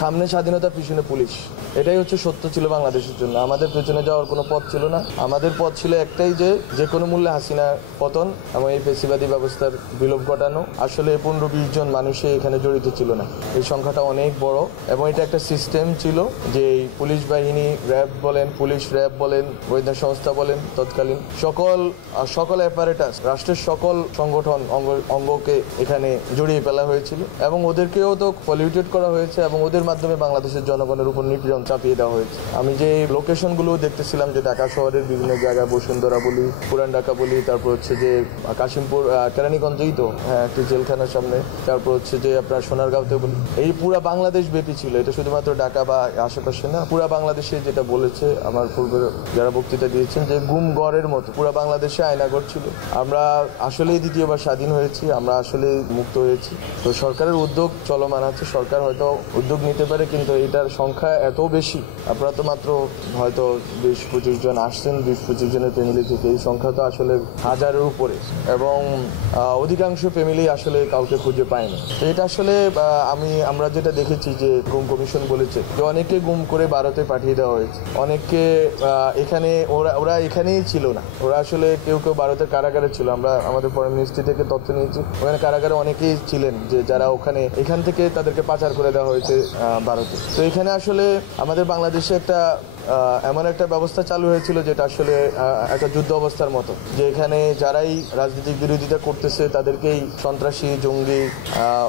সামনে স্বাধীনতা, পিছনে পুলিশ, এটাই হচ্ছে সত্য ছিল বাংলাদেশের জন্য। আমাদের পেছনে যাওয়ার কোনো পথ ছিল না। আমাদের পথ ছিল একটাই, যে কোনো মূল্যে হাসিনার পতন এবং এই ফ্যাসিবাদী ব্যবস্থার বিলোপ ঘটানো। আসলে 15-20 জন মানুষই এখানে জড়িত ছিল না, এই সংখ্যাটা অনেক বড় এবং এটা একটা সিস্টেম ছিল যে পুলিশ বাহিনী, র্যাব বলেন, পুলিশ র্যাব বলেন, গোয়েন্দা সংস্থা বলেন, তৎকালীন সকল অ্যাপারেটাস, রাষ্ট্রের সকল সংগঠন অঙ্গকে এখানে জড়িয়ে ফেলা হয়েছিল এবং ওদেরকেও তো পলিউটেড করা হয়েছে এবং ওদের মাধ্যমে বাংলাদেশের জনগণের উপর নিপীড়ন চাপিয়ে দেওয়া হয়েছে। আমি যে লোকেশনগুলো দেখতেছিলাম, যে ঢাকা শহরের বিভিন্ন জায়গায়, বসুন্ধরা বলি, পুরান ঢাকা বলি, তারপর হচ্ছে যে কাশিমপুর, কেরানীগঞ্জেই তো একটি জেলখানার সামনে, তারপর হচ্ছে যে আপনার সোনারগাঁওতে বলি, এই পুরা বাংলাদেশ ব্যাপী ছিল। এটা শুধুমাত্র ঢাকা বা আশেপাশে না, পুরা বাংলাদেশে, যেটা বলেছে আমার পূর্বে যারা বক্তৃতা দিয়েছেন, যে গুম গড়ের মতো পুরা বাংলাদেশে আয়নাগর ছিল। আমরা আসলেই দ্বিতীয়বার স্বাধীন হয়েছি, আমরা আসলে মুক্ত হয়েছি। তো সরকারের উদ্যোগ চলমান আছে, সরকার হয়তো উদ্যোগ নিতে পারে, কিন্তু এটার সংখ্যা এত বেশি। আপনারা তো মাত্র হয়তো 20-25 জন আসছেন, 20-25 জনের ফ্যামিলি থেকে, এই সংখ্যা তো আসলে হাজারের উপরে এবং অধিকাংশ ফ্যামিলি আসলে কাউকে খুঁজে পায়নি। এটা আসলে আমরা যেটা দেখেছি, যে গুম কমিশন বলেছে যে অনেকে গুম করে ভারতে পাঠিয়ে দেওয়া হয়েছে, অনেককে এখানে ওরা এখানেই ছিল না, ওরা আসলে কেউ ভারতের কারাগারে ছিল। আমরা আমাদের ফরেন মিনিস্ট্রি থেকে তথ্য নিয়েছি, ওখানে কারাগারে অনেকেই ছিলেন যে যারা এখান থেকে তাদেরকে পাচার করে দেওয়া হয়েছে ভারতে। তো এখানে আসলে আমাদের বাংলাদেশে এমন একটা ব্যবস্থা চালু হয়েছিল, যেটা আসলে একটা যুদ্ধ অবস্থার মতো, যে এখানে যারাই রাজনৈতিক বিরোধিতা করতেছে তাদেরকেই সন্ত্রাসী, জঙ্গি,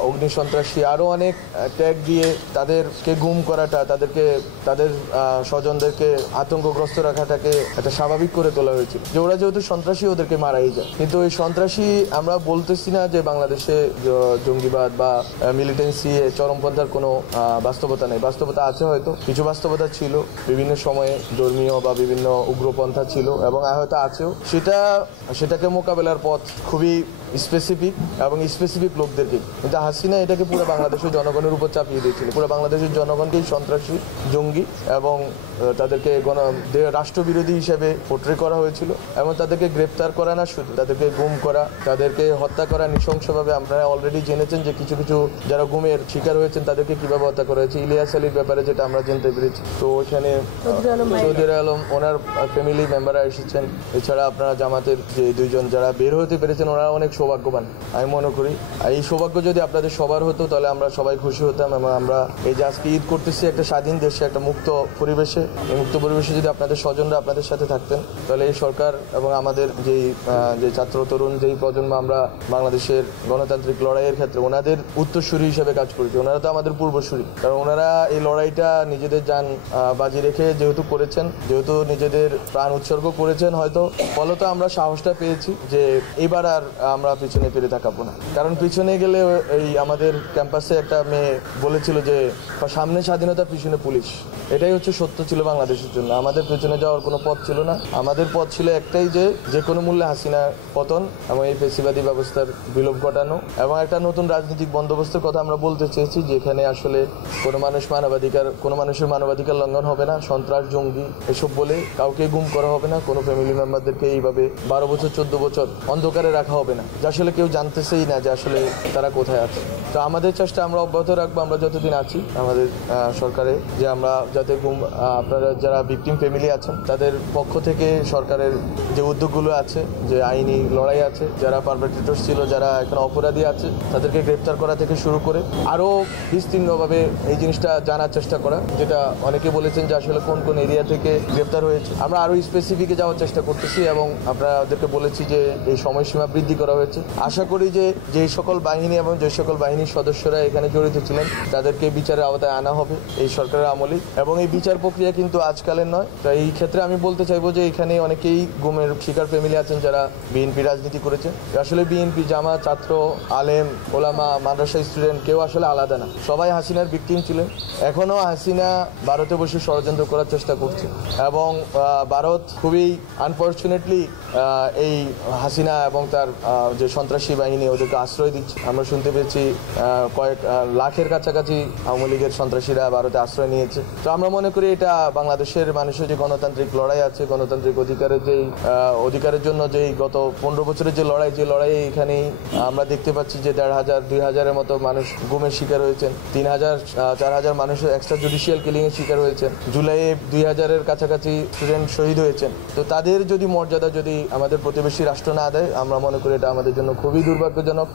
অগ্নি সন্ত্রাসী, আরও অনেক ট্যাগ দিয়ে তাদেরকে গুম করাটা, তাদের স্বজনদেরকে আতঙ্কগ্রস্ত রাখাটাকে একটা স্বাভাবিক করে তোলা হয়েছিল, যে ওরা যেহেতু সন্ত্রাসী ওদেরকে মারাই যায়। কিন্তু এই সন্ত্রাসী, আমরা বলতেছি না যে বাংলাদেশে জঙ্গিবাদ বা মিলিটেন্সি, চরমপন্থার কোনো বাস্তবতা নেই, বাস্তবতা আছে, হয়তো কিছু বাস্তবতা ছিল, বিভিন্ন সময়ে ধর্মীয় বা বিভিন্ন উগ্রপন্থা ছিল এবং হয়তো আছেও। সেটাকে মোকাবেলার পথ খুবই স্পেসিফিক এবং স্পেসিফিক লোকদেরকে। কিন্তু হাসিনা এটাকে পুরো বাংলাদেশের জনগণের উপর চাপিয়ে দিয়েছিল, পুরো বাংলাদেশের জনগণকেই সন্ত্রাসী, জঙ্গি এবং তাদেরকে রাষ্ট্রবিরোধী হিসেবে পোট্রে করা হয়েছিল এবং তাদেরকে গ্রেপ্তার করা না, শুধু তাদেরকে গুম করা, তাদেরকে হত্যা করা নৃশংসভাবে। আপনারা অলরেডি জেনেছেন যে কিছু যারা গুমের শিকার হয়েছেন তাদেরকে কিভাবে হত্যা করা হয়েছে। ইলিয়াস আলীর ব্যাপারে যেটা আমরা জানতে পেরেছি, তো ওইখানে চৌধুরী আলম, ওনার ফ্যামিলি মেম্বাররা এসেছেন। এছাড়া আপনারা জামাতের যে 2 জন যারা বের হতে পেরেছেন, ওনারা অনেক সৌভাগ্যবান আমি মনে করি। এই সৌভাগ্য যদি আপনাদের সবার হতো, তাহলে আমরা সবাই খুশি হতাম এবং আমরা এই যে আজকে ঈদ করতেছি একটা স্বাধীন দেশে, একটা মুক্ত পরিবেশে, এই মুক্ত পরিবেশে যদি আপনাদের স্বজনরা আপনাদের সাথে থাকতেন, তাহলে এই সরকার এবং আমাদের যে ছাত্র তরুণ, যেই প্রজন্ম আমরা বাংলাদেশের গণতান্ত্রিক লড়াইয়ের ক্ষেত্রে ওনাদের উত্তরসূরি হিসেবে কাজ করেছি। ওনারা তো আমাদের পূর্বসূরি, কারণ ওনারা এই লড়াইটা নিজেদের জান বাজি রেখে যেহেতু করেছেন, যেহেতু নিজেদের প্রাণ উৎসর্গ করেছেন, হয়তো ফলত আমরা সাহসটা পেয়েছি যে এবার আর আমরা পিছনে ফিরে তাকাবো না। কারণ পিছনে গেলে, এই আমাদের ক্যাম্পাসে একটা মেয়ে বলেছিল যে সামনে স্বাধীনতা, পিছনে পুলিশ, এটাই হচ্ছে সত্য ছিল বাংলাদেশের জন্য। আমাদের পেছনে যাওয়ার কোনো পথ ছিল না। আমাদের পথ ছিল একটাই, যে কোনো মূল্যে হাসিনার পতন এবং এই ফ্যাসিবাদী ব্যবস্থার বিলোপ ঘটানো এবং একটা নতুন রাজনৈতিক বন্দোবস্তের কথা আমরা বলতে চেয়েছি, যেখানে আসলে কোনো মানুষের মানবাধিকার লঙ্ঘন হবে না, সন্ত্রাস, জঙ্গি এসব বলে কাউকে গুম করা হবে না, কোনো ফ্যামিলি মেম্বারদেরকে এইভাবে 12 বছর 14 বছর অন্ধকারে রাখা হবে না, যে আসলে কেউ জানতেছেই না যে আসলে তারা কোথায় আছে। তো আমাদের চেষ্টা আমরা অব্যাহত রাখবো, আমরা যতদিন আছি আমাদের সরকারে, যে আমরা যাতে আপনারা যারা ভিকটিম ফ্যামিলি আছেন তাদের পক্ষ থেকে সরকারের যে উদ্যোগগুলো আছে, যে আইনি লড়াই আছে, যারা পারপেট্রেটর ছিল, যারা এখন অপরাধী আছে, তাদেরকে গ্রেপ্তার করা থেকে শুরু করে আরও বিস্তীর্ণভাবে এই জিনিসটা জানার চেষ্টা করা, যেটা অনেকে বলেছেন যে আসলে কোন কোন এরিয়া থেকে গ্রেপ্তার হয়েছে, আমরা আরও স্পেসিফিকে যাওয়ার চেষ্টা করতেছি এবং আপনাদেরকে বলেছি যে এই সময়সীমা বৃদ্ধি করা হয়েছে। আশা করি যে সকল বাহিনী এবং যে সকল বাহিনীর সদস্যরা এখানে জড়িত ছিলেন তাদেরকে বিচারের আওতায় আনা হবে এই সরকারের আমলেই, এবং এই বিচার প্রক্রিয়া কিন্তু আজকালের নয়। তো এই ক্ষেত্রে আমি বলতে চাইবো যে এখানে অনেকেই গুমের শিকার ফ্যামিলি আছেন যারা বিএনপি রাজনীতি করেছে। আসলে বিএনপি, জামাত, ছাত্র, আলেম, ওলামা, মাদ্রাসা স্টুডেন্ট কেউ আসলে আলাদা না, সবাই হাসিনার ভিকটিম ছিলেন। এখনও হাসিনা ভারতে বসে ষড়যন্ত্র করার চেষ্টা করছে এবং ভারত খুবই আনফর্চুনেটলি এই হাসিনা এবং তার যে সন্ত্রাসী বাহিনী ওদেরকে আশ্রয় দিচ্ছে। আমরা শুনতে পেয়েছি কয়েক লাখের কাছাকাছি আওয়ামী লীগের সন্ত্রাসীরা ভারতে আশ্রয় নিয়েছে। তো আমরা মনে করি এটা বাংলাদেশের মানুষের যে গণতান্ত্রিক লড়াই আছে, গণতান্ত্রিক অধিকারের জন্য যেই গত 15 বছরের যে লড়াই এখানেই আমরা দেখতে পাচ্ছি যে 1,500 2,000-এর মতো মানুষ গুমের শিকার হয়েছেন, 3,000-4,000 মানুষ এক্সট্রা জুডিশিয়াল কিলিং এর শিকার হয়েছেন, জুলাইয়ে 2,000-এর কাছাকাছি স্টুডেন্ট শহীদ হয়েছেন। তো তাদের যদি মর্যাদা যদি আমাদের প্রতিবেশী রাষ্ট্র না দেয়, আমরা মনে করি এটা আমাদের জন্য খুবই দুর্ভাগ্যজনক।